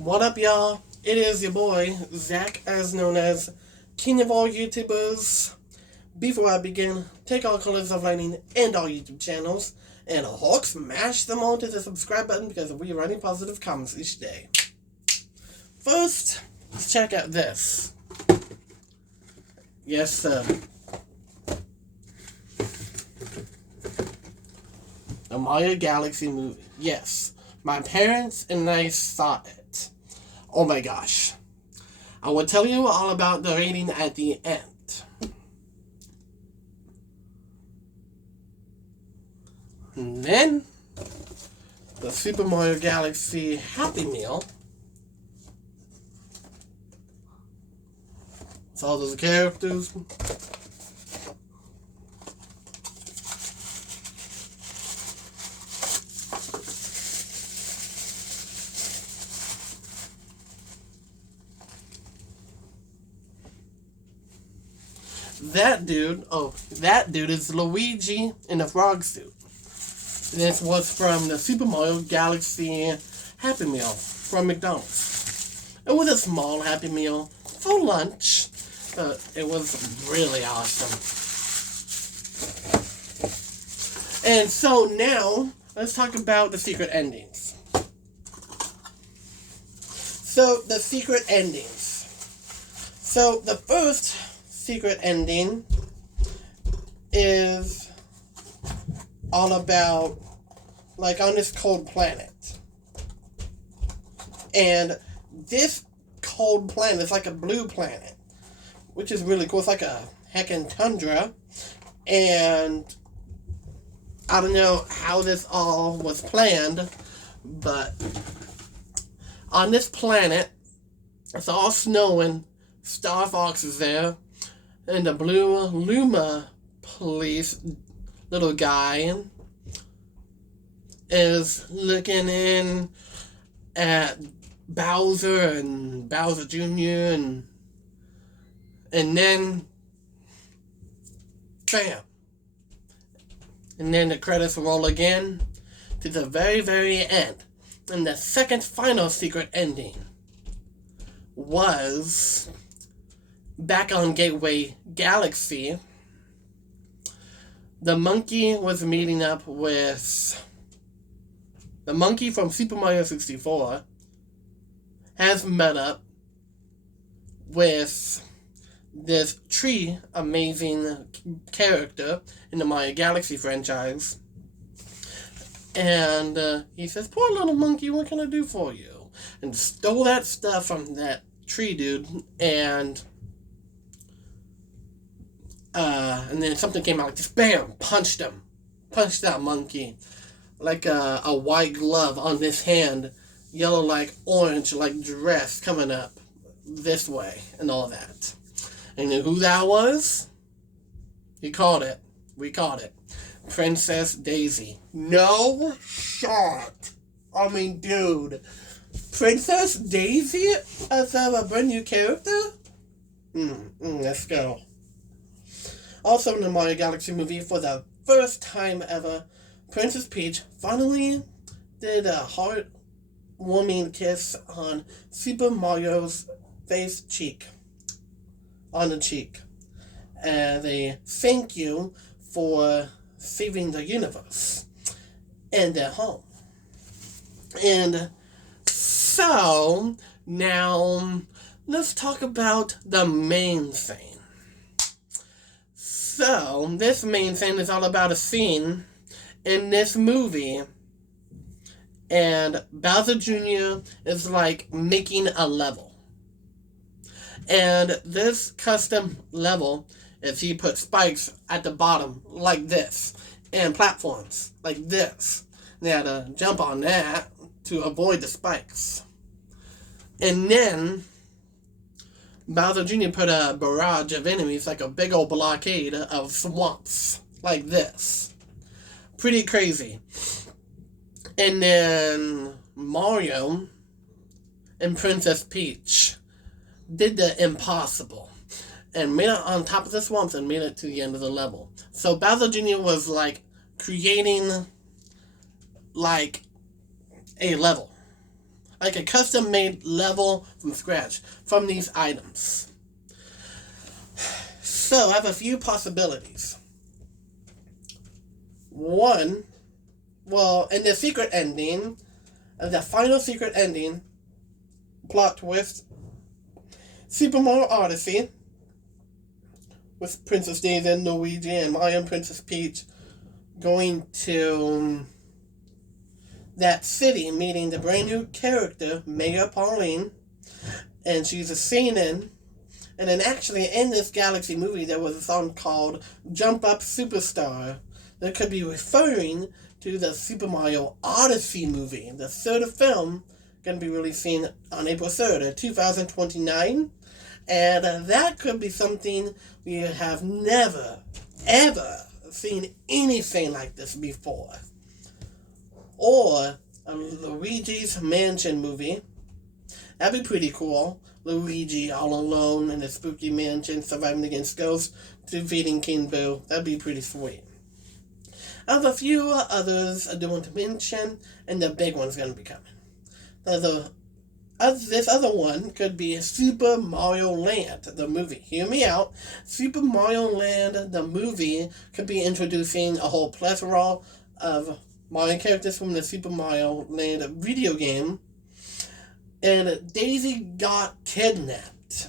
What up, y'all? It is your boy, Zach, as known as King of all YouTubers. Before I begin, take all colors of lightning and all YouTube channels, and Hulk smash them all to the subscribe button because we are writing positive comments each day. First, let's check out this. Yes, sir. The Mario Galaxy movie. Yes, my parents and I saw it. Oh my gosh. I will tell you all about the rating at the end. And then, the Super Mario Galaxy Happy Meal. It's all those characters. That dude is Luigi in a frog suit. This was from the Super Mario Galaxy Happy Meal from McDonald's. It was a small Happy Meal for lunch, but it was really awesome. And so now, let's talk about the secret endings. So, the secret endings. So, the first secret ending is all about, like, on this cold planet. And this cold planet is like a blue planet, which is really cool. It's like a heckin' tundra. And I don't know how this all was planned, but on this planet, it's all snowing. Star Fox is there. And the blue Luma police little guy is looking in at Bowser and Bowser Jr. and then bam. And then the credits roll again to the very, very end. And the second final secret ending was back on Gateway Galaxy. The monkey was meeting up with the monkey from Super Mario 64 has met up with this tree amazing character in the Mario Galaxy franchise. And he says, "Poor little monkey, what can I do for you?" And stole that stuff from that tree dude, and then something came out, just bam, punched that monkey, like a white glove on this hand, yellow like orange like dress coming up this way, and all that. And you know who that was? We caught it. Princess Daisy. No shot. I mean, dude. Princess Daisy as a brand new character? Let's go. Also in the Mario Galaxy movie, for the first time ever, Princess Peach finally did a heartwarming kiss on Super Mario's face cheek. On the cheek. And a thank you for saving the universe and their home. And so, now, let's talk about the main thing. So, this main thing is all about a scene in this movie, and Bowser Jr. is like making a level. And this custom level is he put spikes at the bottom like this, and platforms like this. They had to jump on that to avoid the spikes. And then Bowser Jr. put a barrage of enemies, like a big old blockade of swamps, like this. Pretty crazy. And then Mario and Princess Peach did the impossible and made it on top of the swamps and made it to the end of the level. So Bowser Jr. was like creating like a level. like a custom-made level from scratch from these items. So I have a few possibilities. One, well, in the secret ending, the final secret ending, plot twist, Super Mario Odyssey, with Princess Daisy and Luigi and Mario and Princess Peach going to that city, meeting the brand new character, Mayor Pauline, and she's a seinen. And then actually in this Galaxy movie there was a song called Jump Up Superstar that could be referring to the Super Mario Odyssey movie, the third film, going to be releasing on April 3rd, 2029. And that could be something we have never, ever seen anything like this before. Or a Luigi's Mansion movie. That'd be pretty cool. Luigi all alone in a spooky mansion, surviving against ghosts, defeating King Boo. That'd be pretty sweet. I have a few others I do want to mention, and the big one's going to be coming. This other one could be Super Mario Land, the movie. Hear me out. Super Mario Land, the movie, could be introducing a whole plethora of Mario characters from the Super Mario Land video game. And Daisy got kidnapped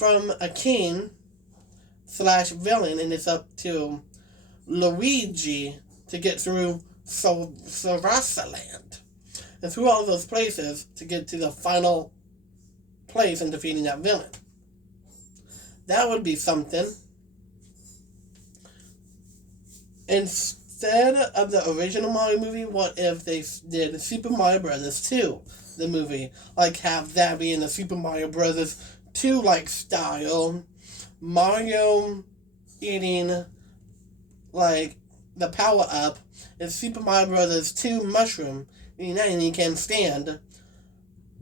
from a king / villain, and it's up to Luigi to get through Sarasa Land and through all those places to get to the final place in defeating that villain. That would be something. Instead of the original Mario movie, what if they did Super Mario Brothers 2, the movie? Like, have that be in the Super Mario Brothers 2 like style. Mario eating like the power up is Super Mario Brothers 2 mushroom, and he can stand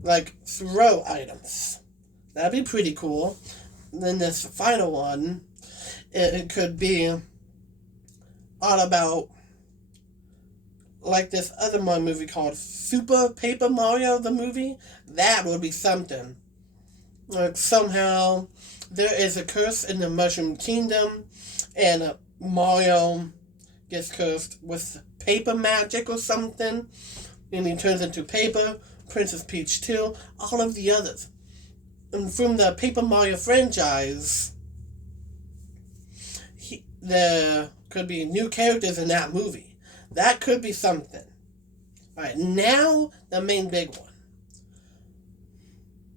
like throw items. That'd be pretty cool. Then this final one, it could be all about like this other Mario movie called Super Paper Mario, the movie. That would be something. Like somehow there is a curse in the Mushroom Kingdom, and Mario gets cursed with paper magic or something, and he turns into paper. Princess Peach too, all of the others. And from the Paper Mario franchise, there could be new characters in that movie. That could be something. Alright, now the main big one.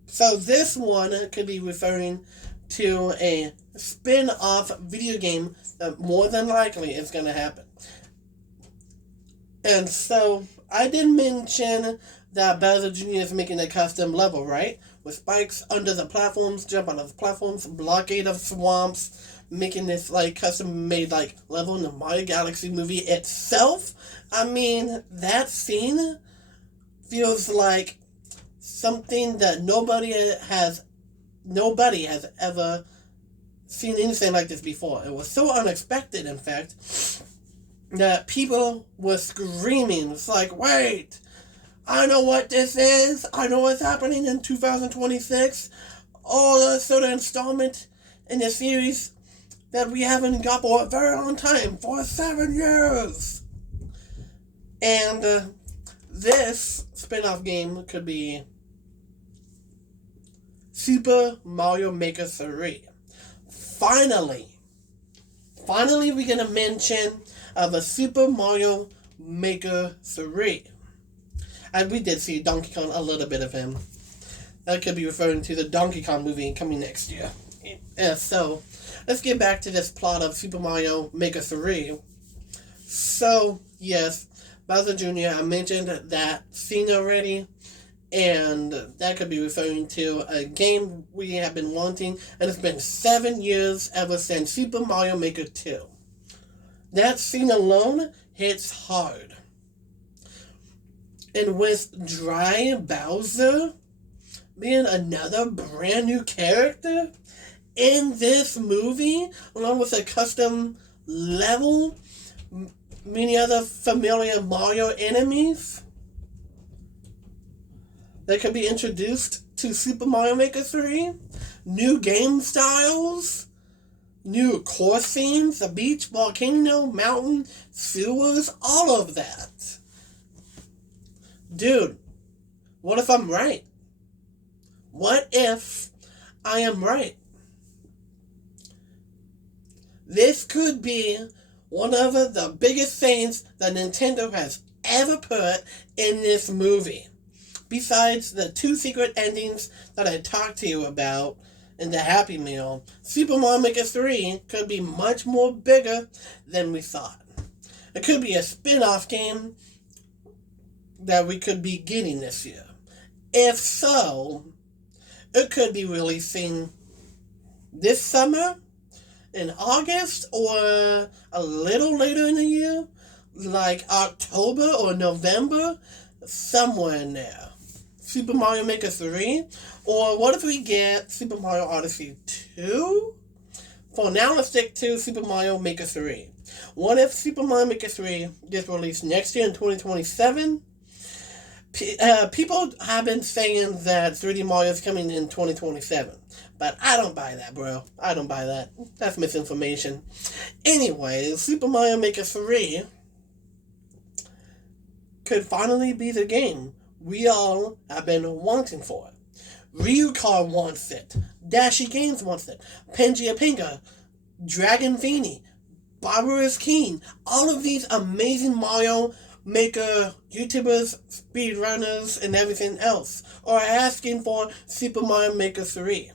So this one could be referring to a spin-off video game that more than likely is going to happen. And so I did mention that Bowser Jr. is making a custom level, right? With spikes under the platforms, jump on the platforms, blockade of swamps, making this like custom made like level in the Mario Galaxy movie itself. I mean, that scene feels like something that nobody has ever seen anything like this before. It was so unexpected, in fact, that people were screaming. It's like, wait, I know what this is. I know what's happening in 2026. Oh, the third installment in the series that we haven't got for a very long time, for 7 years. And this spin-off game could be Super Mario Maker 3. Finally, we're going to mention of a Super Mario Maker 3. And we did see Donkey Kong, a little bit of him. That could be referring to the Donkey Kong movie coming next year. So, let's get back to this plot of Super Mario Maker 3. So, yes, Bowser Jr., I mentioned that scene already. And that could be referring to a game we have been wanting. And it's been 7 years ever since Super Mario Maker 2. That scene alone hits hard. And with Dry Bowser being another brand new character in this movie, along with a custom level, many other familiar Mario enemies, that could be introduced to Super Mario Maker 3. New game styles, new course themes, a beach, volcano, mountain, sewers, all of that. Dude, what if I'm right? What if I am right? This could be one of the biggest things that Nintendo has ever put in this movie. Besides the 2 secret endings that I talked to you about in the Happy Meal, Super Mario Maker 3 could be much more bigger than we thought. It could be a spin-off game that we could be getting this year. If so, it could be releasing this summer, in August, or a little later in the year, like October or November, somewhere in there. Super Mario Maker 3, or what if we get Super Mario Odyssey 2? For now, let's stick to Super Mario Maker 3. What if Super Mario Maker 3 gets released next year in 2027? People have been saying that 3D Mario is coming in 2027. But I don't buy that, bro. I don't buy that. That's misinformation. Anyway, Super Mario Maker 3 could finally be the game we all have been wanting for. Ryucar wants it. Dashi Games wants it. Pangea Pinga, Dragon Vini, Barbarous Keen. All of these amazing Mario Maker YouTubers, speedrunners, and everything else are asking for Super Mario Maker 3.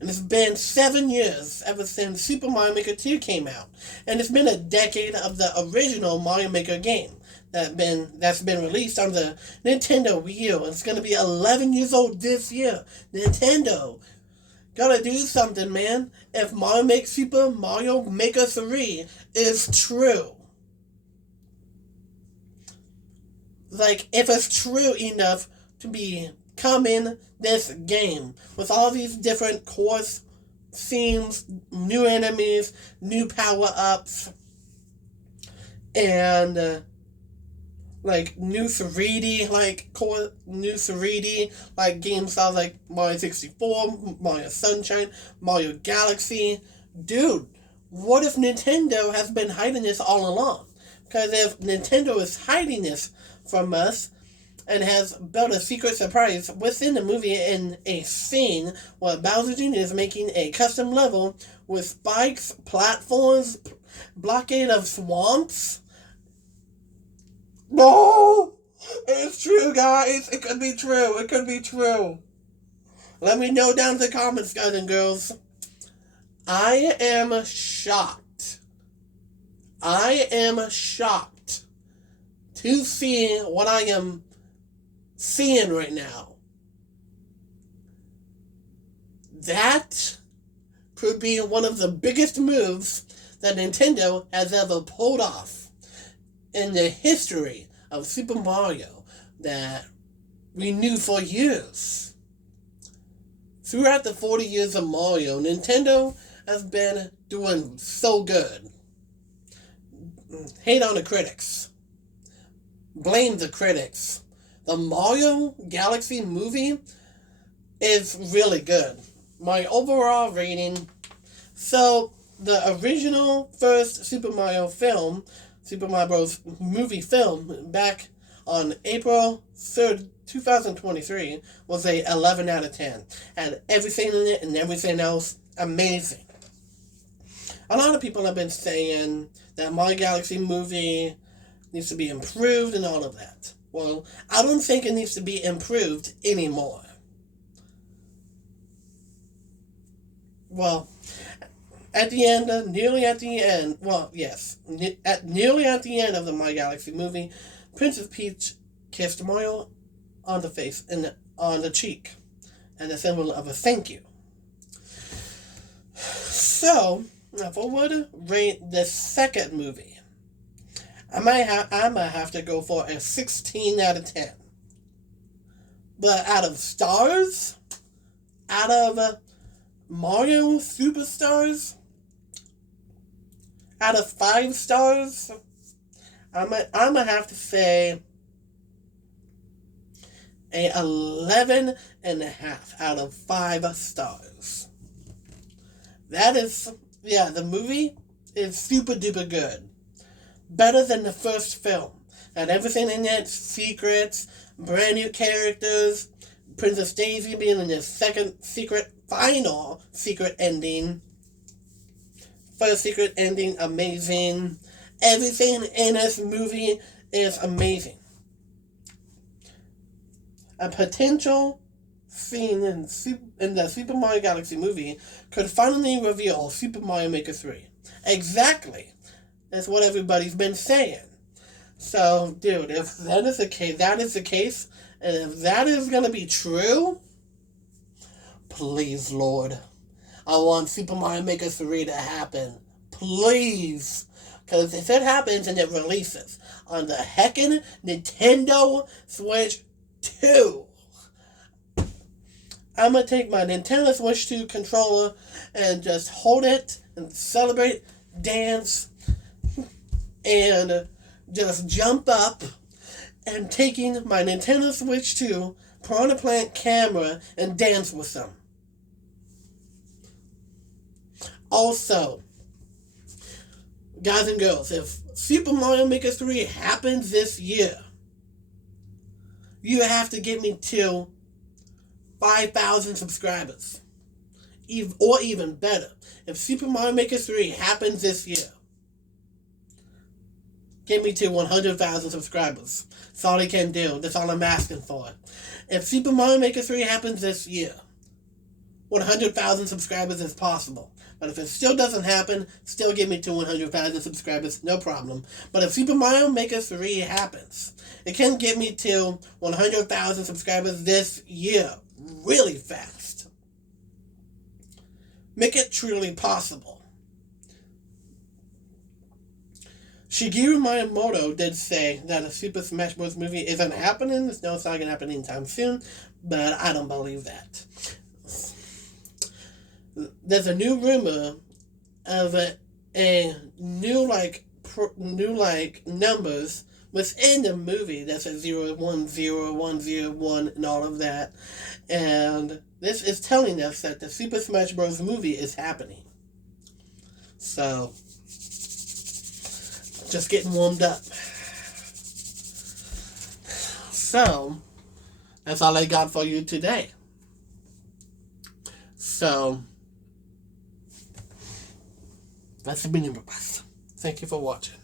And it's been 7 years ever since Super Mario Maker 2 came out. And it's been a decade of the original Mario Maker game that's been released on the Nintendo Wii U. And it's going to be 11 years old this year. Nintendo, gotta do something, man. If Super Mario Maker 3 is true. Like, if it's true enough to be coming this game with all these different course themes, new enemies, new power-ups, and like new 3D, like game styles like Mario 64, Mario Sunshine, Mario Galaxy. Dude, what if Nintendo has been hiding this all along? Because if Nintendo is hiding this from us and has built a secret surprise within the movie in a scene where Bowser Jr. is making a custom level with spikes, platforms, blockade of swamps. No! It's true, guys. It could be true. It could be true. Let me know down in the comments, guys and girls. I am shocked. I am shocked to see what I am seeing right now. That could be one of the biggest moves that Nintendo has ever pulled off in the history of Super Mario that we knew for years. Throughout the 40 years of Mario, Nintendo has been doing so good. Hate on the critics. Blame the critics. The Mario Galaxy movie is really good. My overall rating. So, the original first Super Mario film, Super Mario Bros. Movie film, back on April 3rd, 2023, was a 11 out of 10. And everything in it and everything else, amazing. A lot of people have been saying that Mario Galaxy movie needs to be improved and all of that. Well, I don't think it needs to be improved anymore. Well, nearly at the end of the Mario Galaxy movie, Princess Peach kissed Mario on the face and on the cheek, and a symbol of a thank you. So, if I would rate the second movie, I might have to go for a 16 out of 10. But out of stars, out of Mario Superstars, out of 5 stars, I'm gonna have to say a 11.5 out of 5 stars. That is, yeah, the movie is super duper good. Better than the first film. And everything in it, secrets, brand new characters, Princess Daisy being in the second final secret ending. First secret ending, amazing. Everything in this movie is amazing. A potential scene in the Super Mario Galaxy movie could finally reveal Super Mario Maker 3. Exactly. That's what everybody's been saying. So, dude, if that is the case, and if that is going to be true, please, Lord, I want Super Mario Maker 3 to happen. Please. Because if it happens and it releases on the heckin' Nintendo Switch 2, I'm going to take my Nintendo Switch 2 controller and just hold it and celebrate, dance, and just jump up and taking my Nintendo Switch 2, Piranha Plant camera, and dance with them. Also, guys and girls, if Super Mario Maker 3 happens this year, you have to get me to 5,000 subscribers. Or even better, if Super Mario Maker 3 happens this year, get me to 100,000 subscribers. That's all I can do. That's all I'm asking for. If Super Mario Maker 3 happens this year, 100,000 subscribers is possible. But if it still doesn't happen, still get me to 100,000 subscribers, no problem. But if Super Mario Maker 3 happens, it can get me to 100,000 subscribers this year, really fast. Make it truly possible. Shigeru Miyamoto did say that a Super Smash Bros. Movie isn't happening. It's not going to happen anytime soon, but I don't believe that. There's a new rumor of a new numbers within the movie that says 010101 and all of that, and this is telling us that the Super Smash Bros. Movie is happening. So, just getting warmed up. So, that's all I got for you today. So, that's the beginning of us. Thank you for watching.